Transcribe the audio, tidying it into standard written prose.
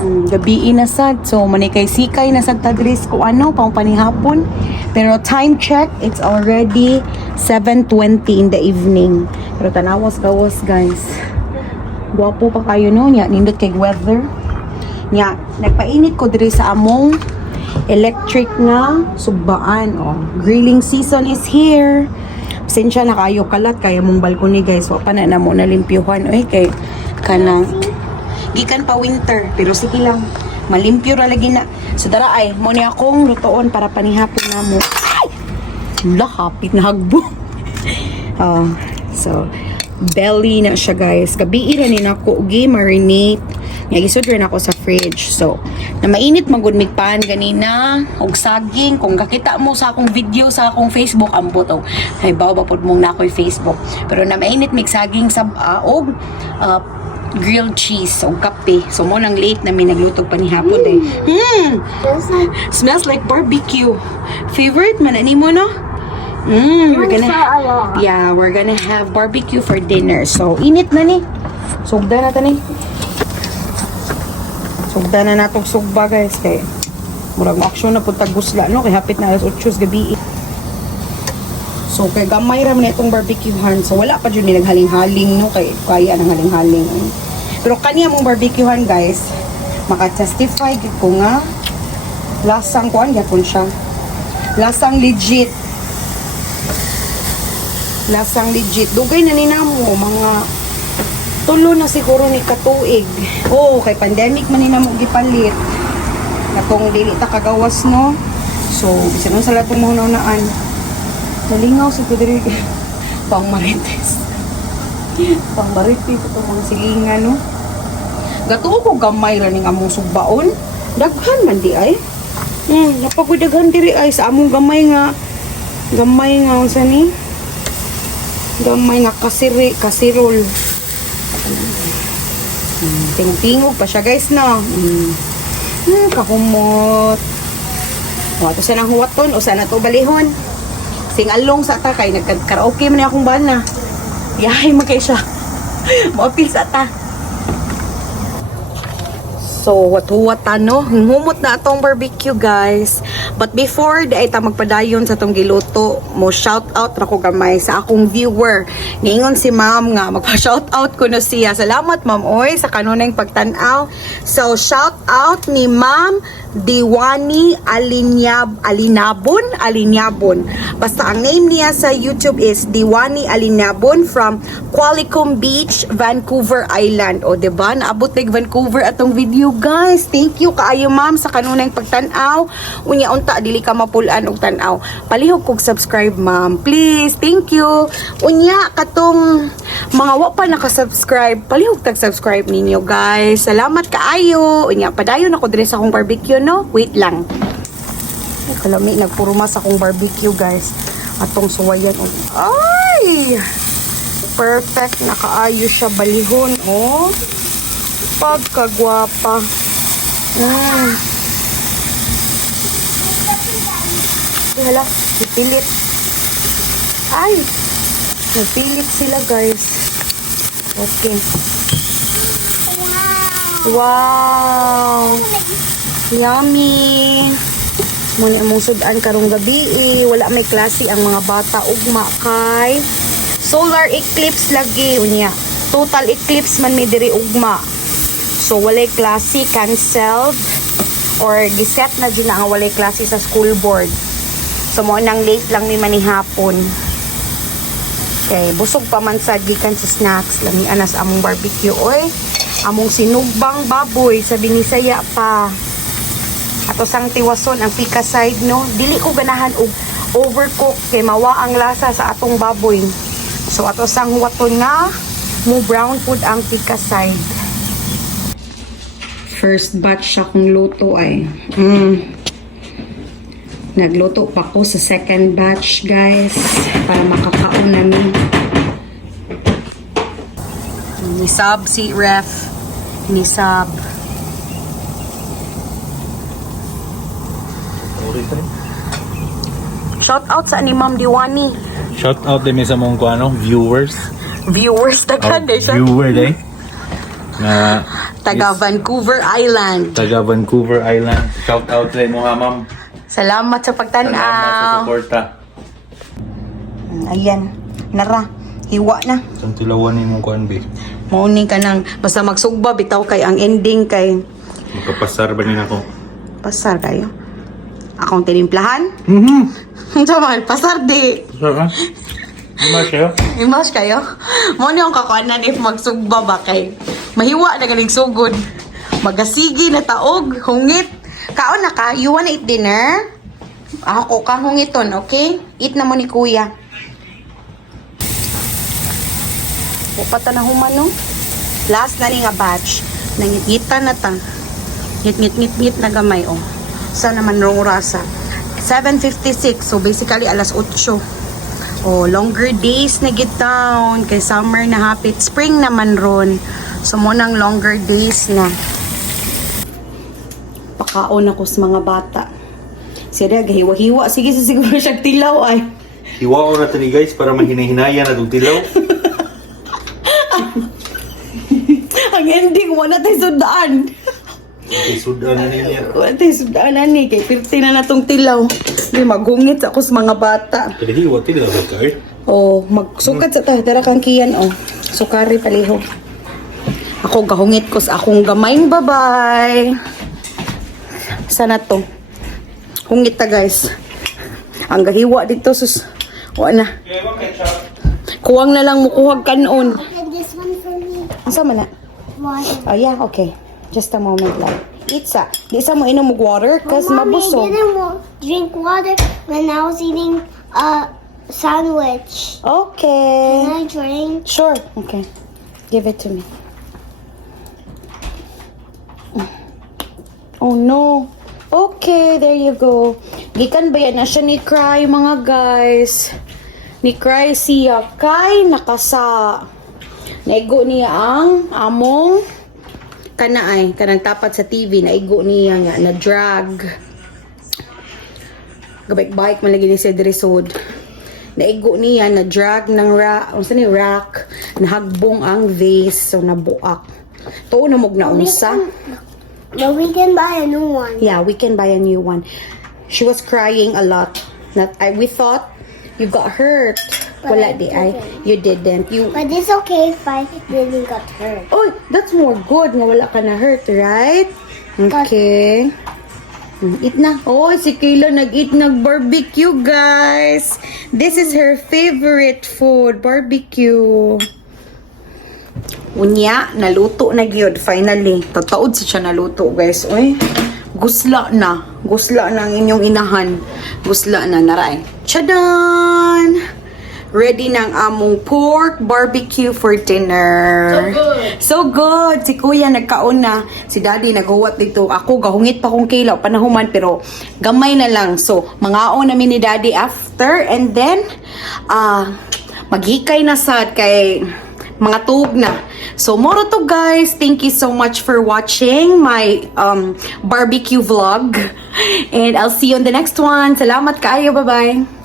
Gabi na sad. So manikay sikay na sad tadris ko ano pang panihapon. Pero time check, it's already 7:20 in the evening. Pero tanawas gawas guys. Guwapo pa kayo no nya nindot kay weather. Nya nagpainit ko diri sa among electric na subbaan. Oh, grilling season is here. Pasensya na kayo kalat kaya mong balkoni guys. Wa pa na mo nalimpyuhan oy kay kanang gikan pa winter pero sige lang malimpyo ra lagi na. So dara ay mo ni akong lutoon para panihapon namo. Wala hapit na hagbo. So belly na siya guys. Gabi ra ni nako gi marinate. Nga gisud rin ako sa fridge. So na mainit magud mig pan ganina og saging kung kakita mo sa akong video sa akong Facebook ambot og ay bawa pod mong nakoy Facebook. Pero na mainit mig saging sa og grilled cheese o kape. So mo nang late na may naglutog pa ni hapon eh. Smells like barbecue. Favorite man ani mo no? We're gonna have barbecue for dinner. So init na ni. Sugda na ta ni. Sugda na natong sugba guys kay murag mo-action na pud tag gusla no kay hapit na alas 8 gabi. So kay gamay ra man itong barbecuehan. So wala pa jud ni naghaling-haling no kay kaya nang haling-haling. Pero kaniya mong barbecuehan guys, maka-testify gid ko nga lasang kuan gyapon siya. Lasang legit. Lasang legit. Dugay na ninamo mga tulo na siguro ni katuig. Oh, kay pandemic man ni namo gipalit. Katong dili ta kagawas no. So bisan sa lahat ng mahunahunaan. Nalingaw si Pedro pang marites. Pang marites ito mga silingan no. Gatuo ko gamay ra ning among sugbaon. Daghan man di ay. Napagudaghan diri ay sa among gamay nga unsa ni? Gamay nga kasirol. Tingog pa siya guys no. Kahumot. Wato sa nang huwaton o sa na to balihon. Singalong sa ta kay nagkaraoke man akong bana. Yahay man kay siya. Moapil sa ta. So what no? Humot na atong barbecue guys. But before di ay ta magpadayon sa tong giluto, mo shout out ra ko gamay sa akong viewer. Ningon si ma'am nga magpa-shout out ko no siya. Salamat ma'am oy sa kanunay pagtan-aw. So shout out ni Ma'am Diwani Alinyabon. Basta ang name niya sa YouTube is Diwani Alinyabon from Qualicum Beach, Vancouver Island. O diba? Naabot ng Vancouver atong video guys. Thank you kaayo ma'am sa kanunay pagtan-aw. Unya unta dili ka mapulan og tan-aw. Palihog kog subscribe ma'am. Please. Thank you. Unya katong mga wa pa naka-subscribe, palihog tag-subscribe ninyo guys. Salamat kaayo. Unya padayon ako diri sa akong barbecue no? Wait lang. Ay, kalami, nagpuruma sa akong barbecue, guys. Atong suwayan. Ay! Perfect. Nakaayo siya balihon, oh. Pagkagwapa. Hala, ipilit. Ay! Napilit sila, guys. Okay. Wow! Yummy! Muna mong sudan karong gabi wala may klase ang mga bata ugma kay solar eclipse lagi unya. Total eclipse man mi diri ugma. So walay klase canceled or giset na din ang walay klase sa school board. So mo nang late lang mi manihapon. Okay, busog pa man sad gikan sa snacks lami anas among barbecue oy. Among sinugbang baboy sa Binisaya pa. Ato sang tiwason ang pika side no. Dili ko ganahan og overcook kay mawa ang lasa sa atong baboy. So ato sang huwaton nga mo brown food ang pika side. First batch siya kong luto ay. Nagluto pa ko sa second batch guys para makakaon namin. Nisab si ref. Nisab. Shout out sa ni Ma'am Diwani. Shout out din sa mong viewers. Viewers daghan siya. Viewer day. Na Taga Vancouver Island. taga Vancouver Island. Shout out sa mo ha, ma'am. Salamat sa Salamat sa pagtanaw. suporta. Ayan. Nara. Hiwa na. Itong tilawan ni mong kuan, be. Mauning ka nang basta magsugba bitaw kay ang ending kay Magkapasar ba nila ko? pasar kayo. Akong tinimplahan. Jamal, pasar di. Pasar ha? Diba siya? Imas kayo. Mo ni ang kakuanan if magsugba ba kay mahiwa na galing sugod. Magasigi na taog, hungit. Kaon na ka, you wanna eat dinner? Ako kang hungiton, okay? Eat na mo ni kuya. Upata na humano. Last na ni nga batch. Nangit-ngitan na ta. Ngit-ngit-ngit na gamay, oh. Sa naman rong rasa. 7:56, so basically alas 8. Oh, longer days na gitown. Kay summer na hapit. Spring naman ron. So mo nang longer days na. Pakaon ako sa mga bata. Sira, gahiwa-hiwa. Sige, sa siguro siya tilaw ay. Hiwao na tani guys para mahinahinaya na itong tilaw. Ang ending, wala tayo sudaan. Okay, sudan na niya. Wala tayo sudaan ani. Kay pirti na natong tilaw. Di magungit ako sa mga bata. Pero hiwa, tilaw ba ka eh? Oh, magsukat sa tayo. Tara kang kiyan, oh. Sukari palihog. Ako gahungit ko sa akong gamayng babay. Sana to. Hungit ta guys. Ang gahiwa dito sus. Wala na. Kuwang na lang mukuhag kanon. And this one for me. Asa man na? Water. Oh yeah, okay. Just a moment lang. Eat sa. Di sa mo inom og water kasi Mommy, I mabusog. didn't drink water when I was eating a sandwich. Okay. And I drank. Sure. Okay. Give it to me. Oh no. Okay, there you go. Gikan ba yan na siya ni Cry, mga guys? Ni Cry siya kay nakasa. Naigo niya ang among kanaay, kanang tapat sa TV, naigo niya nga, na drag. Gabay-bike man lagi ni sa Dresod. Naigo niya na drag ng rack, nahagbong ang vase, so nabuak. Tuo na mog na unsa. But we can buy a new one. Yeah, we can buy a new one. She was crying a lot. We thought you got hurt. But Wala I di ay. You didn't. But it's okay if I didn't get hurt. Oh, that's more good nga wala ka na hurt, right? Okay. Eat na. Oh, si Kayla nag-eat nag-barbecue, guys. This is her favorite food, barbecue. Unya, naluto na gyud finally. Tataod siya naluto, guys. Uy, gusla na. Gusla na ang inyong inahan. Gusla na, naray. Chadan! Ready na ang among pork barbecue for dinner. So good. So good. Si kuya nagkaon na. Si daddy naghuwat dito. Ako gahungit pa kong kilaw panahuman pero gamay na lang. So mangaon namin ni daddy after and then maghikay na sad kay mga tug na. So moro to guys. Thank you so much for watching my barbecue vlog. And I'll see you on the next one. Salamat kayo. Bye-bye.